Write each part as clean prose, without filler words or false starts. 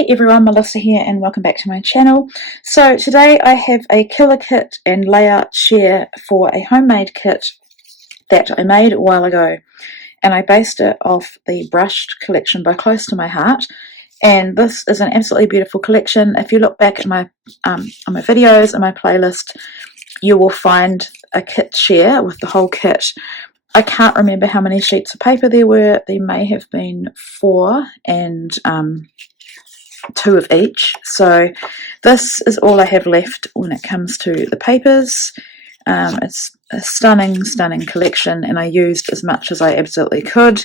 Hey everyone, Melissa here and welcome back to my channel. So today I have a killer kit and layout share for a homemade kit that I made a while ago, and I based it off the brushed collection by Close to My Heart. And this is an absolutely beautiful collection. If you look back at my on my videos and my playlist, you will find a kit share with the whole kit. I can't remember how many sheets of paper there were. There may have been 4 and 2 of each. So this is all I have left when it comes to the papers. It's a stunning collection, and I used as much as I absolutely could.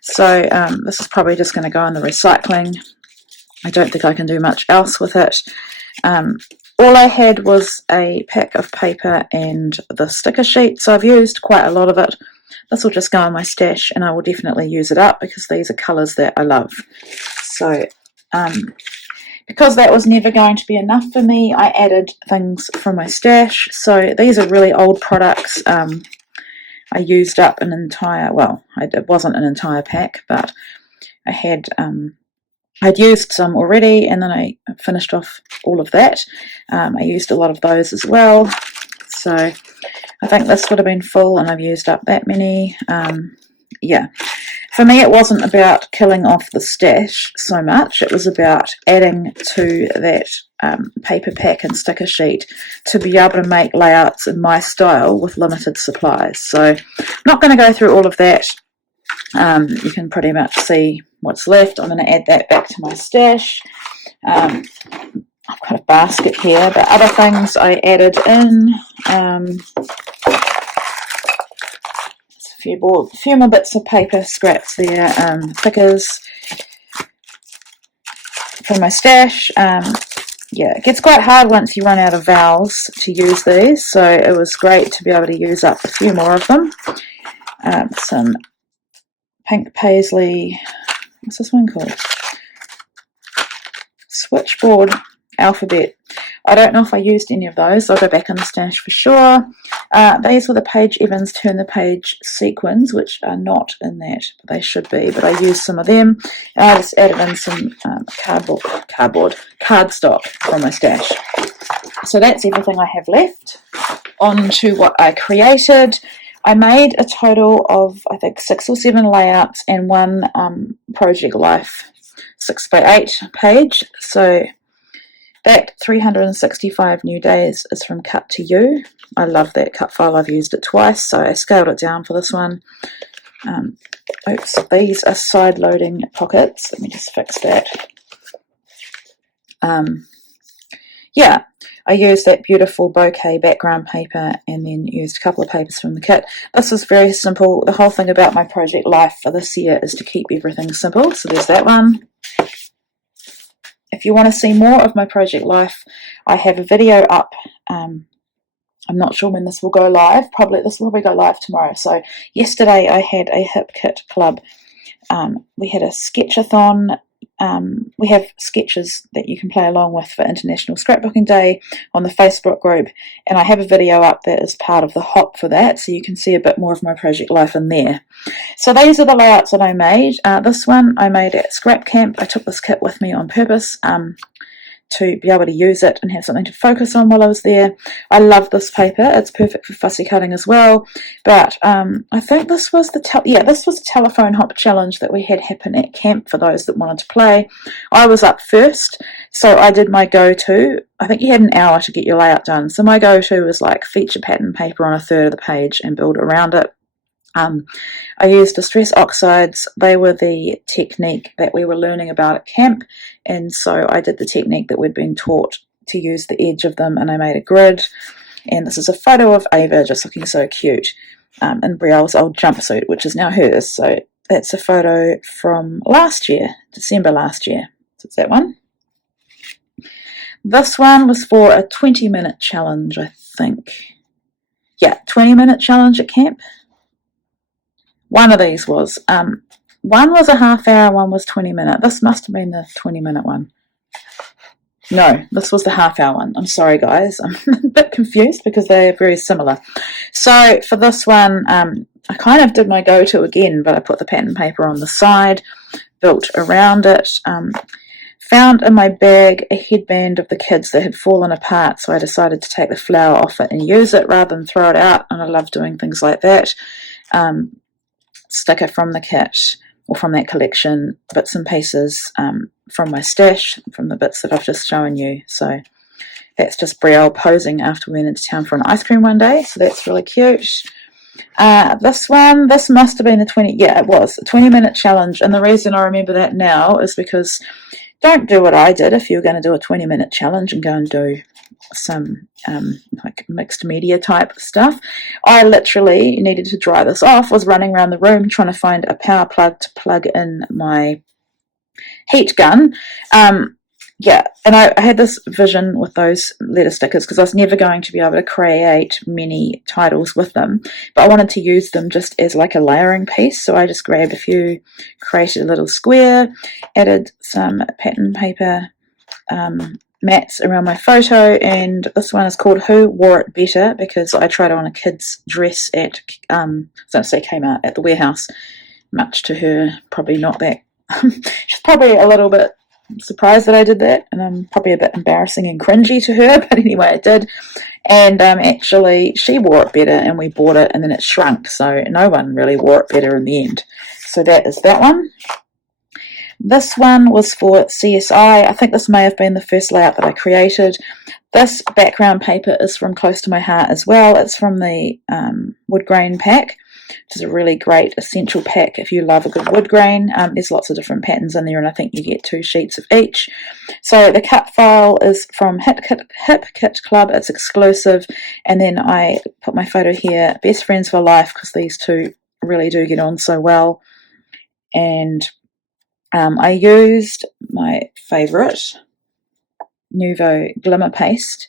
So this is probably just going to go in the recycling. I don't think I can do much else with it. All I had was a pack of paper and the sticker sheet, so I've used quite a lot of it. This will just go in my stash, and I will definitely use it up because these are colours that I love. So because that was never going to be enough for me, I added things from my stash. So these are really old products. I used up an entire, well, it wasn't an entire pack, but I had I'd used some already, and then I finished off all of that. I used a lot of those as well. So I think this would have been full, and I've used up that many. Yeah. For me, it wasn't about killing off the stash so much. It was about adding to that paper pack and sticker sheet to be able to make layouts in my style with limited supplies. So I'm not going to go through all of that. You can pretty much see what's left. I'm going to add that back to my stash. I've got a basket here, but other things I added in. A few more bits of paper scraps there, thickers from my stash. Yeah, it gets quite hard once you run out of vowels to use these, so it was great to be able to use up a few more of them. Some pink paisley, what's this one called? Switchboard alphabet. I don't know if I used any of those. I'll go back in the stash for sure. These were the Paige Evans Turn the Page sequins, which are not in that, but they should be, but I used some of them. I just added in some cardstock from my stash. So that's everything I have left. On to what I created. I made a total of, I think, 6 or 7 layouts and one Project Life 6x8 page. So that 365 new days is from Cut to You. I love that cut file. I've used it twice, so I scaled it down for this one. Oops, these are side-loading pockets. Let me just fix that. Yeah, I used that beautiful bouquet background paper and then used a couple of papers from the kit. This is very simple. The whole thing about my Project Life for this year is to keep everything simple. So there's that one. If you want to see more of my Project Life, I have a video up. I'm not sure when this will go live. This will probably go live tomorrow. So yesterday I had a Hip Kit Club. We had a sketchathon. We have sketches that you can play along with for International Scrapbooking Day on the Facebook group, and I have a video up that is part of the hop for that, so you can see a bit more of my Project Life in there. So these are the layouts that I made. This one I made at Scrap Camp. I took this kit with me on purpose to be able to use it and have something to focus on while I was there. I love this paper. It's perfect for fussy cutting as well. But I think this was the telephone hop challenge that we had happen at camp for those that wanted to play. I was up first, so I did my go-to. I think you had an hour to get your layout done. So my go-to was like feature pattern paper on a third of the page and build around it. I used Distress Oxides. They were the technique that we were learning about at camp, and so I did the technique that we'd been taught to use the edge of them, and I made a grid. And this is a photo of Ava just looking so cute in Brielle's old jumpsuit, which is now hers. So that's a photo from last year, December last year. So it's that one. This one was for a 20-minute challenge, I think. Yeah, 20-minute challenge at camp. One of these was. One was a half hour, one was 20-minute. This must have been the 20-minute one. No, this was the half hour one. I'm sorry, guys. I'm a bit confused because they're very similar. So for this one, I kind of did my go-to again, but I put the pattern paper on the side, built around it. Found in my bag a headband of the kids that had fallen apart, so I decided to take the flower off it and use it rather than throw it out, and I love doing things like that. Sticker from the kit, or from that collection, bits and pieces from my stash, from the bits that I've just shown you. So that's just Brielle posing after we went into town for an ice cream one day, so that's really cute. This must have been the 20-minute challenge, and the reason I remember that now is because don't do what I did if you're going to do a 20-minute challenge and go and do some like mixed media type stuff. I literally needed to dry this off, was running around the room trying to find a power plug to plug in my heat gun. And I had this vision with those letter stickers because I was never going to be able to create many titles with them, but I wanted to use them just as like a layering piece. So I just grabbed a few, created a little square, added some pattern paper mats around my photo, and this one is called Who Wore It Better, because I tried on a kid's dress at Kmart at the warehouse, much to her probably not that she's probably a little bit surprised that I did that, and I'm probably a bit embarrassing and cringy to her, but anyway I did. And actually she wore it better and we bought it, and then it shrunk, so no one really wore it better in the end. So that is that one. This one was for CSI. I think this may have been the first layout that I created. This background paper is from Close to My Heart as well. It's from the wood grain pack, which is a really great essential pack if you love a good wood grain. There's lots of different patterns in there, and I think you get 2 sheets of each. So the cut file is from Hip Kit Club. It's exclusive, and then I put my photo here, Best Friends for Life, because these two really do get on so well. And I used my favourite Nuvo Glimmer Paste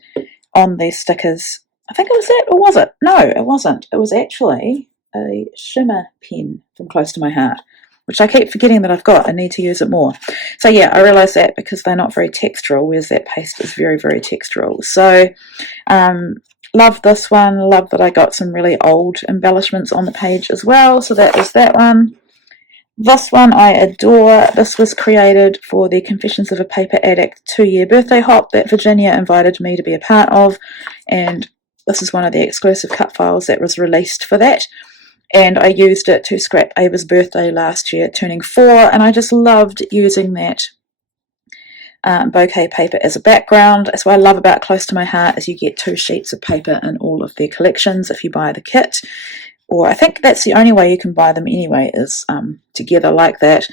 on these stickers. I think it was it, or was it? No, it wasn't. It was actually a shimmer pen from Close to My Heart, which I keep forgetting that I've got. I need to use it more. So yeah, I realised that because they're not very textural, whereas that paste is very, very textural. So love this one. Love that I got some really old embellishments on the page as well. So that is that one. This one I adore. This was created for the Confessions of a Paper Addict 2-year birthday hop that Virginia invited me to be a part of, and this is one of the exclusive cut files that was released for that, and I used it to scrap Ava's birthday last year, turning 4, and I just loved using that bouquet paper as a background. That's what I love about Close to My Heart, is you get 2 sheets of paper in all of their collections if you buy the kit. Or I think that's the only way you can buy them anyway, is together like that.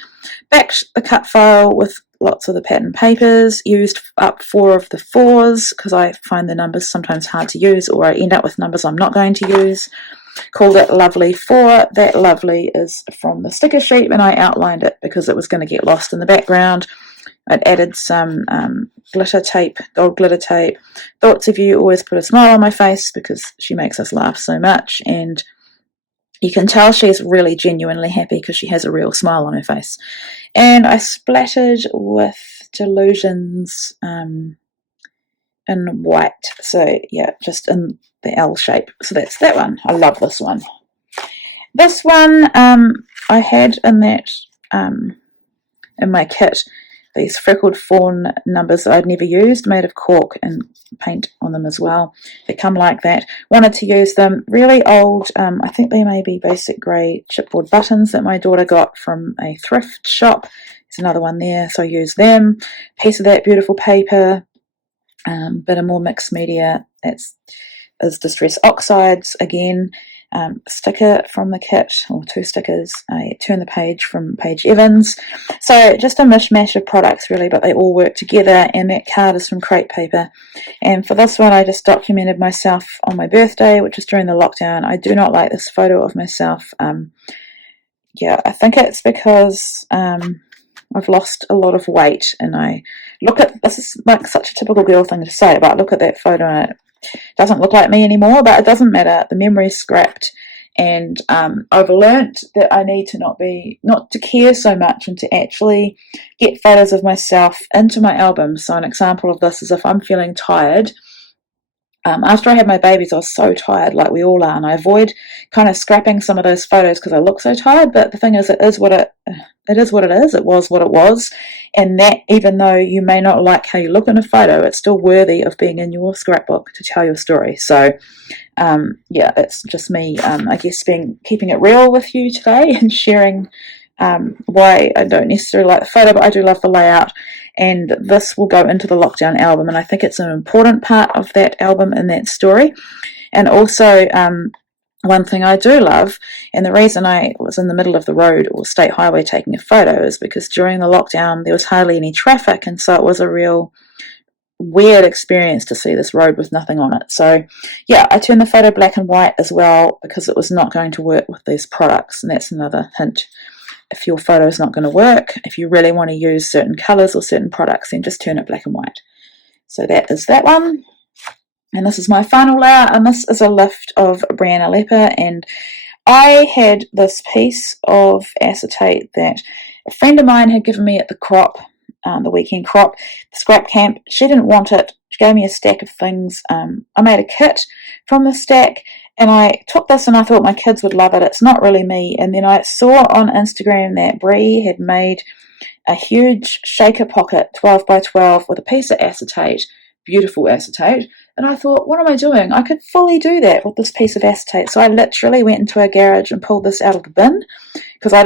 Backed the cut file with lots of the pattern papers, used up 4 of the 4s because I find the numbers sometimes hard to use, or I end up with numbers I'm not going to use. Called it Lovely 4. That Lovely is from the sticker sheet, and I outlined it because it was going to get lost in the background. I'd added some glitter tape, gold glitter tape. Thoughts of You always put a smile on my face because she makes us laugh so much, and you can tell she's really genuinely happy because she has a real smile on her face. And I splattered with Delusions in white. So yeah, just in the L shape. So that's that one. I love this one. This one I had in that in my kit, these freckled fawn numbers that I'd never used, made of cork and paint on them as well. They come like that. Wanted to use them. Really old, I think they may be basic grey chipboard buttons that my daughter got from a thrift shop. There's another one there, so I used them. Piece of that beautiful paper, bit of more mixed media. That's is Distress Oxides again. Sticker from the kit, or 2 stickers. I turn the page from Paige Evans. So just a mishmash of products really, but they all work together. And that card is from Crate Paper. And for this one I just documented myself on my birthday, which was during the lockdown. I do not like this photo of myself. Yeah, I think it's because I've lost a lot of weight, and I look at, this is like such a typical girl thing to say, but I look at that photo and it doesn't look like me anymore, but it doesn't matter. The memory's scrapped, and I've learnt that I need to not to care so much, and to actually get photos of myself into my album. So an example of this is if I'm feeling tired. After I had my babies, I was so tired, like we all are, and I avoid kind of scrapping some of those photos because I look so tired. But the thing is, it is what it it is what it is. It was what it was, and that, even though you may not like how you look in a photo, it's still worthy of being in your scrapbook to tell your story. So yeah, it's just me, I guess, keeping it real with you today and sharing why I don't necessarily like the photo, but I do love the layout. And this will go into the lockdown album, and I think it's an important part of that album and that story. And also, one thing I do love, and the reason I was in the middle of the road or state highway taking a photo, is because during the lockdown there was hardly any traffic, and so it was a real weird experience to see this road with nothing on it. So yeah, I turned the photo black and white as well because it was not going to work with these products, and that's another hint. If your photo is not going to work, if you really want to use certain colours or certain products, then just turn it black and white. So that is that one. And this is my final layer, and this is a lift of Brianna Lepper. And I had this piece of acetate that a friend of mine had given me at the crop, the weekend crop, the scrap camp. She didn't want it. She gave me a stack of things. I made a kit from the stack, and I took this and I thought my kids would love it. It's not really me. And then I saw on Instagram that Brie had made a huge shaker pocket, 12 by 12, with a piece of acetate, beautiful acetate. And I thought, what am I doing? I could fully do that with this piece of acetate. So I literally went into a garage and pulled this out of the bin, because I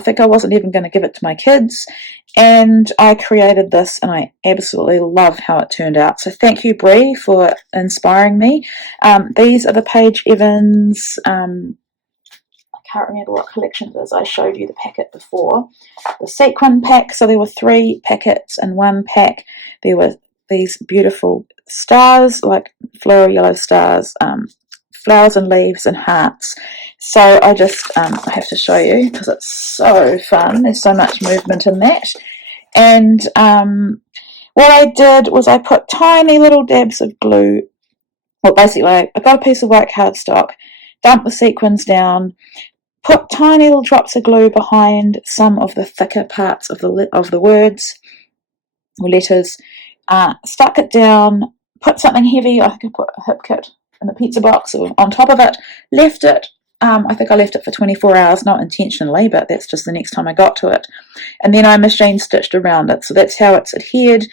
think I wasn't even going to give it to my kids. And I created this, and I absolutely love how it turned out. So thank you, Brie, for inspiring me. These are the Paige Evans, I can't remember what collection it is. I showed you the packet before. The sequin pack. So there were 3 packets in one pack. There were these beautiful stars, like floral yellow stars, flowers and leaves and hearts. So I just I have to show you because it's so fun. There's so much movement in that. And what I did was I put tiny little dabs of glue. Well, basically, I got a piece of white cardstock, dumped the sequins down, put tiny little drops of glue behind some of the thicker parts of the words or letters, stuck it down, put something heavy, I think I put a hip kit in the pizza box on top of it, left it. I think I left it for 24 hours, not intentionally, but that's just the next time I got to it. And then I machine stitched around it, so that's how it's adhered.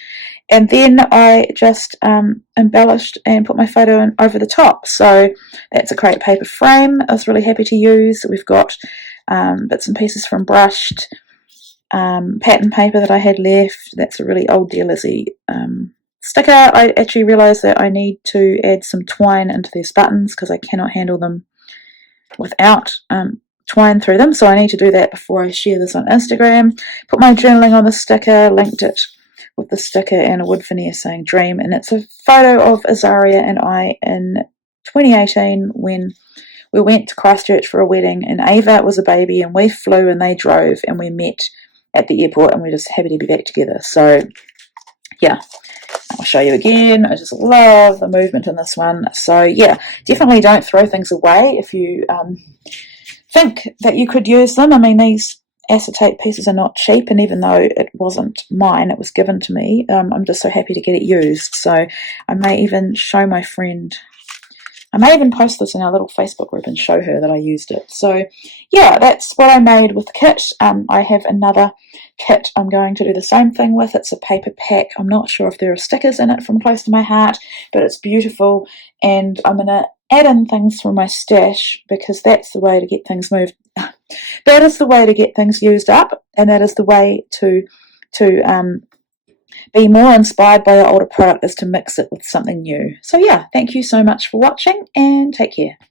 And then I just embellished and put my photo in over the top. So that's a Crate Paper frame I was really happy to use. We've got bits and pieces from Brushed, pattern paper that I had left. That's a really old Dear Lizzie sticker. I actually realised that I need to add some twine into these buttons because I cannot handle them without twine through them, so I need to do that before I share this on Instagram. Put my journaling on the sticker, linked it with the sticker and a wood veneer saying dream, and it's a photo of Azaria and I in 2018 when we went to Christchurch for a wedding, and Ava was a baby, and we flew and they drove, and we met at the airport, and we're just happy to be back together. So yeah, I'll show you again. I just love the movement in this one. So yeah, definitely don't throw things away if you think that you could use them. I mean, these acetate pieces are not cheap, and even though it wasn't mine, it was given to me, I'm just so happy to get it used. So I may even show my friend, I may even post this in our little Facebook group and show her that I used it. So yeah, that's what I made with the kit. I have another kit I'm going to do the same thing with. It's a paper pack. I'm not sure if there are stickers in it from Close to My Heart, but it's beautiful, and I'm going to add in things from my stash because that's the way to get things moved. That is the way to get things used up, and that is the way to be more inspired by the older product, is to mix it with something new. So yeah, thank you so much for watching, and take care.